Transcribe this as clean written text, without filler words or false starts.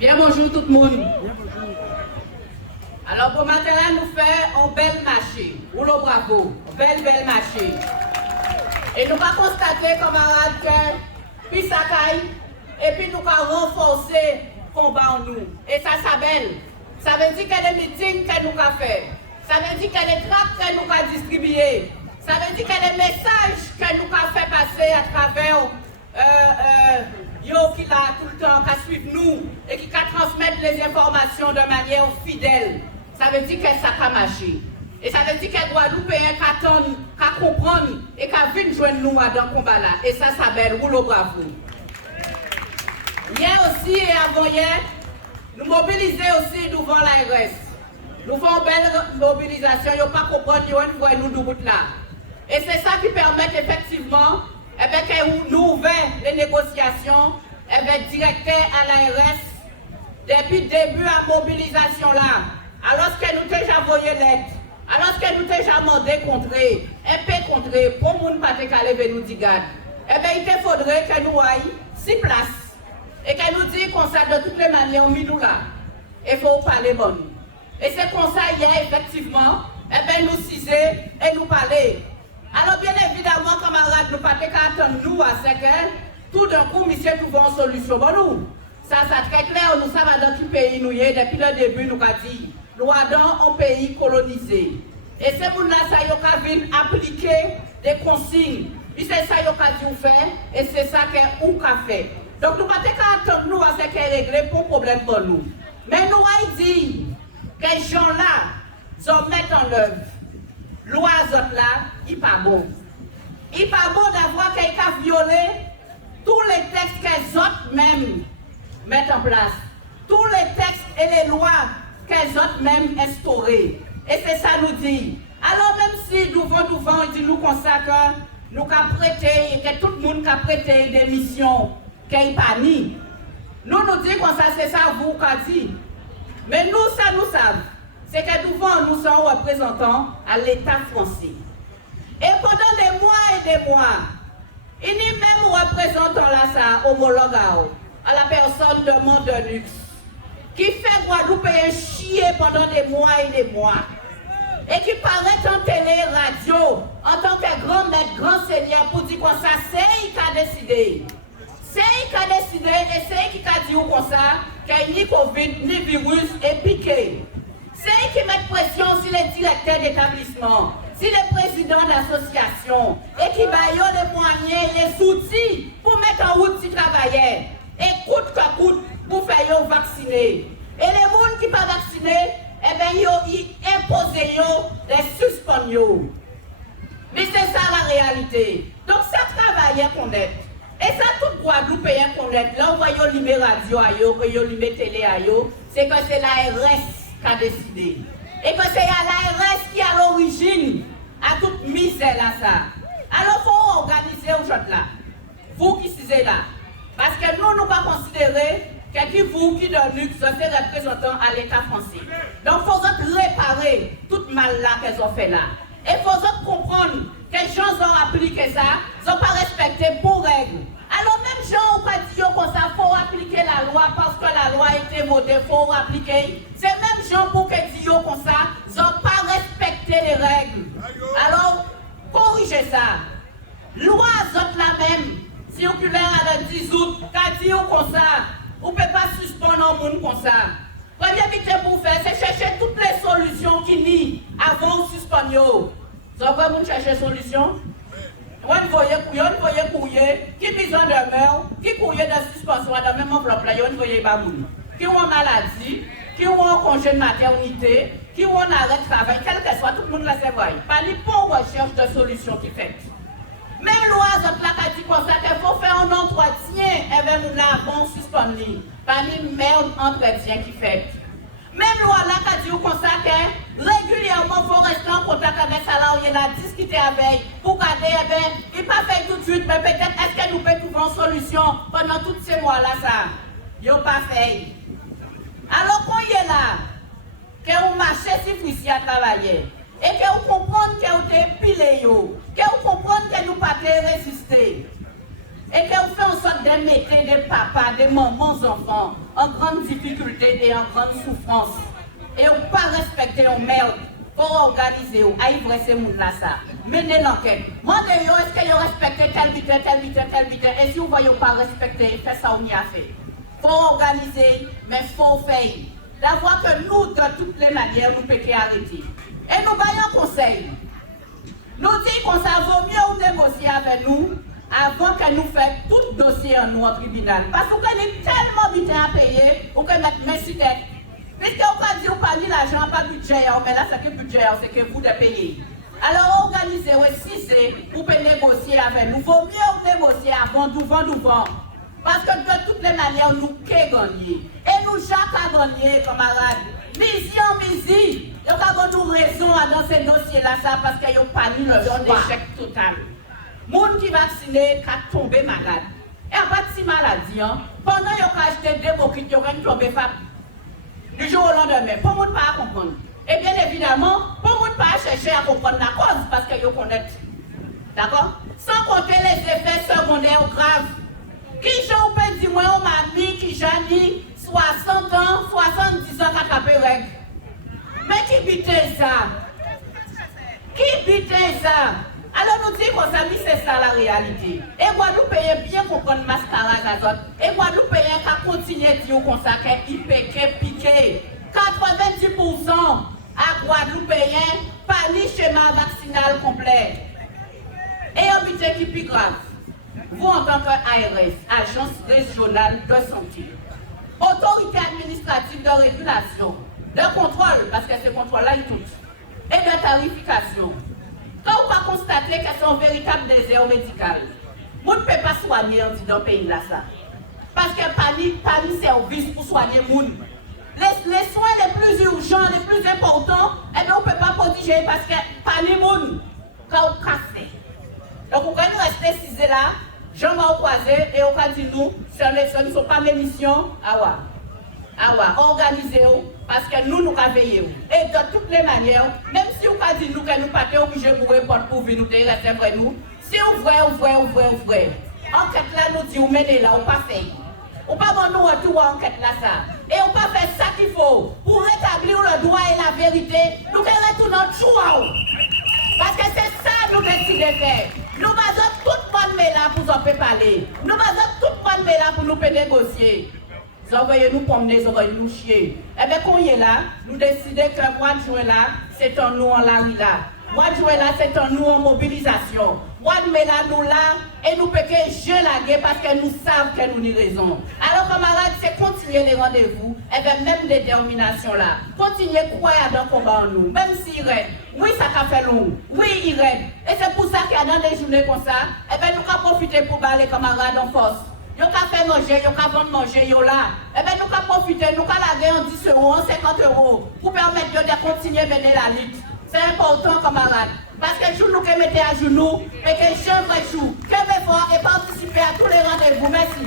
Bien bonjour tout le monde. Alors pour matin là, nous faisons un bel marché. Rouleau bravo, bel marché. Et nous avons constaté, camarades, que puis ça caille, et puis nous avons renforcé le combat en nous. Et ça s'appelle. Ça veut dire qu'il y a des meetings que nous avons fait. Ça veut dire qu'il y a des tracts que nous avons distribués. Ça veut dire qu'il y a des messages que nous avons fait passer à travers yo qui là tout le temps, qui suivent nous et qui transmettent les informations de manière fidèle. Ça veut dire que ça a marché. Et ça veut dire que les Guadeloupéens qui comprennent et qui viennent joindre nous dans ce combat-là. Et ça s'appelle rouleau bravo. Hier aussi et avant-hier, nous mobilisons aussi devant l'ARS. Nous faisons une belle mobilisation, ils ne pas comprendre, ils voient nous de route là. Et c'est ça qui permet effectivement que nous ouvrons les négociations avec le directeur à l'ARS depuis le début de la mobilisation là. Alors que nous avons déjà envoyé l'aide, alors que nous avons déjà demandé contrer, un peu contrer, pour que nous ne pas nous dire, il faudrait que nous ayons 6 places et que nous disions qu'on ça de toutes les manières, nous là. Il faut parler bon. Et c'est comme ça hier, effectivement, nous ciser et nous parler. Alors bien évidemment, camarades, nous ne pouvons pas attendre nous à ce que tout d'un coup, monsieur, nous trouvons une solution pour nous. Ça, c'est très clair, nous savons dans quel pays nous sommes. Depuis le début, nous avons dit, nous avons un pays colonisé. Et c'est pour ça que nous avons appliquer des consignes. Et c'est ça que nous faire et c'est ça que nous avons fait. Donc nous ne pouvons pas attendre nous à ce que régler pour problème pour nous. Mais nous avons dit que ces gens-là, ils mettent en œuvre. L'oiseau là, il n'est pas bon. Il n'est pas bon d'avoir quelqu'un violé tous les textes qu'ils autres même mettent en place. Tous les textes et les lois qu'ils autres même instaurés. Et c'est ça nous dit. Alors même si nous vont, il dit nous comme ça que nous avons prêté, et que tout le monde a prêté des missions qu'il n'y a pas ni. Nous disons comme ça, c'est ça vous qui dit. Mais nous, ça nous savons. C'est que nous sommes représentants à l'État français. Et pendant des mois et des mois, il y a même représentant là, ça, homologue à la personne de Mondelux, qui fait Guadeloupéen chier pendant des mois et des mois. Et qui paraît en télé, radio, en tant que grand maître, grand seigneur, pour dire comme ça, c'est lui qui a décidé. C'est lui qui a décidé et c'est lui qui a dit comme ça, qu'il n'y a ni Covid, ni virus et piqué. C'est eux qui mettent pression sur les directeurs d'établissement, sur les présidents d'associations, et qui baillent les moyens, les outils pour mettre en route ces travailleurs. Et coûte que coûte pour faire vacciner. Et les gens qui ne sont pas vaccinés, eh bien, ils imposent des suspendus. Mais c'est ça la réalité. Donc, ça travailleur qu'on est. Et ça, tout Guadeloupéen qu'on est. Là, on voit les radio, les télé, c'est que c'est l'ARS qui a décidé. Et que c'est l'ARS qui est à l'origine à toute misère là ça. Alors il faut organiser aujourd'hui là. Vous qui êtes là. Parce que nous ne pouvons pas considérer que vous qui donnez nous sommes représentants à l'État français. Donc il faut réparer tout mal là qu'elles ont fait là. Et il faut comprendre que les gens ont appliqué ça, ils n'ont pas respecté pour règles. Alors même gens ont pas dit comme ça, il faut appliquer la loi parce que la loi a été votée, il faut appliquer. C'est même gens pour que disent comme ça, ils n'ont pas respecté les règles. Alors, corrigez ça. Loi autres la même, circulaire à le 10 août, qu'a dit comme ça, on ne peut pas suspendre un monde comme ça. Première vite pour faire, c'est chercher toutes les solutions qui nient avant de suspendre. Vous avez chercher solution? On voyait couiller, qui besoin de meurtre, qui couiller de suspension dans le même enveloppe là, on voyait pas moun. Qui ont maladie, qui ont un congé de maternité, qui ont un arrêt de travail, quel que soit, tout le monde là c'est vrai. Pas ni pour recherche de solution qui fait. Même loi là qui dit comme ça qu'il faut faire un entretien avec nous là avant suspendre. Pas ni même entretien qui fait. Même loi là qui dit comme ça que régulièrement il faut rester en contact avec ça là où il a discuté avec pour garder, eh bien, il pas fait tout de suite, mais peut-être est-ce que nous pouvons trouver une solution pendant tous ces mois là ça. Ils n'ont pas fait. Alors quand il est là, que vous marchez si vous ici à travailler, et que vous comprenez que vous êtes pilé, que vous comprenez que nous ne pouvons pas résister, et que vous faites en sorte de mettre des papas, des mamans, enfants en grande difficulté. et en grande souffrance. Et on pas respecter on merde. Pour organiser ou à ivrer ces gens là ça. Menez l'enquête. Demandez-vous est-ce qu'ils ont respecté tel butin. Et si vous ne voyez pas respecter, faites ça on y a fait. Faut organiser, mais faut faire. D'avoir que nous, de toutes les manières, nous pouvons arrêter. Et nous voyons un conseil. Nous disons qu'on ça vaut mieux négocier avec nous avant que nous fassions tout dossier en nous au tribunal. Parce que vous avez tellement de temps à payer, vous pouvez mettre mes cités. Puisque vous ne dites pas ni l'argent, pas de budget, mais là, c'est que le budget, c'est que vous devez payer. Alors, organisez, si c'est, vous pouvez négocier avec nous. Il vaut mieux négocier avant nous vendre. Parce que de toutes les manières, nous pouvons gagner. Et nous, Jacques a gagné, camarades. Misi, il y a nous raison dans ce dossier-là, parce qu'il n'y a pas ni un échec total. Les gens qui sont vaccinés sont tombés malades. Et à part de cette maladie, pendant qu'ils ont acheté des boquettes, ils ont tombé du jour au lendemain. Pour ne pas comprendre. Et bien évidemment, pour ne pas chercher à comprendre la cause, parce qu'ils connaissent. D'accord? Sans compter les effets secondaires graves. Qui j'en peux dire, moi, on m'a mis, qui j'en dit, 60 ans, 70 ans, qu'à règle. Mais qui bitait ça? Qui bitait ça? Alors nous disons qu'on s'est mis, c'est ça la réalité. Et Guadeloupéen bien comprendre mascarade à autres. Et Guadeloupéen qui continue à dire comme ça qu'il piqué. 90% à Guadeloupéen, pas ni schéma vaccinal complet. Et un budget qui est plus grave. Vous en tant qu'ARS, Agence régionale de santé, autorité administrative de régulation, de contrôle, parce que ce contrôle-là est tout, et de tarification. Quand on va constater que c'est un véritable désert médical, vous ne pouvez pas soigner dans le pays là ça. Parce qu'il n'y a pas de service pour soigner les gens. Les soins les plus urgents, les plus importants, eh bien, on ne peut pas protéger parce qu'il n'y a pas de gens quand on casse. Donc, vous pouvez rester 6 là, jambes croisées et on va dire nous, ce ne sont pas mes missions. Organisez-vous parce que nous veillons. Et de toutes les manières, même si vous avez dit nous que nous ne sommes pas obligés pour répondre pour nous, rester après nous, si vous ouvrez. Enquête là, nous dit, vous menez là, on pas fait. On pas bon nous retour à enquête là ça. Et on pas fait ça qu'il faut pour rétablir le droit et la vérité. Nous retournons notre choix. Parce que c'est ça que nous décidons de faire. Nous avons tout le monde là pour nous parler. Nous avons tout le monde là pour nous négocier. Vous envoyez nous promener, vous envoyez nous chier. Eh bien, quand on est là, nous décidons que le mois de juin là, c'est un nous en la là. Le mois de juin là, c'est un nous en mobilisation. Le mois de mai là, nous là, et nous pouvons jeu la guerre parce que nous savons que nous avons raison. Alors, camarades, c'est continuer les rendez-vous, et bien même détermination là. Continuer à croire dans le combat en nous, même s'il reste. Oui, ça a fait long. Oui, il reste. Et c'est pour ça qu'il y a dans des journées comme ça, et bien nous avons profité pour battre les camarades en force. Nous avons fait manger, nous avons vendu manger, là. Eh bien, nous avons profité, nous avons lavé en 10 euros, en 50 euros, pour permettre de continuer à mener la lutte. C'est important, camarades. Parce que le jour nous mettons à genoux, et que je joue, que fort et participer à tous les rendez-vous. Merci.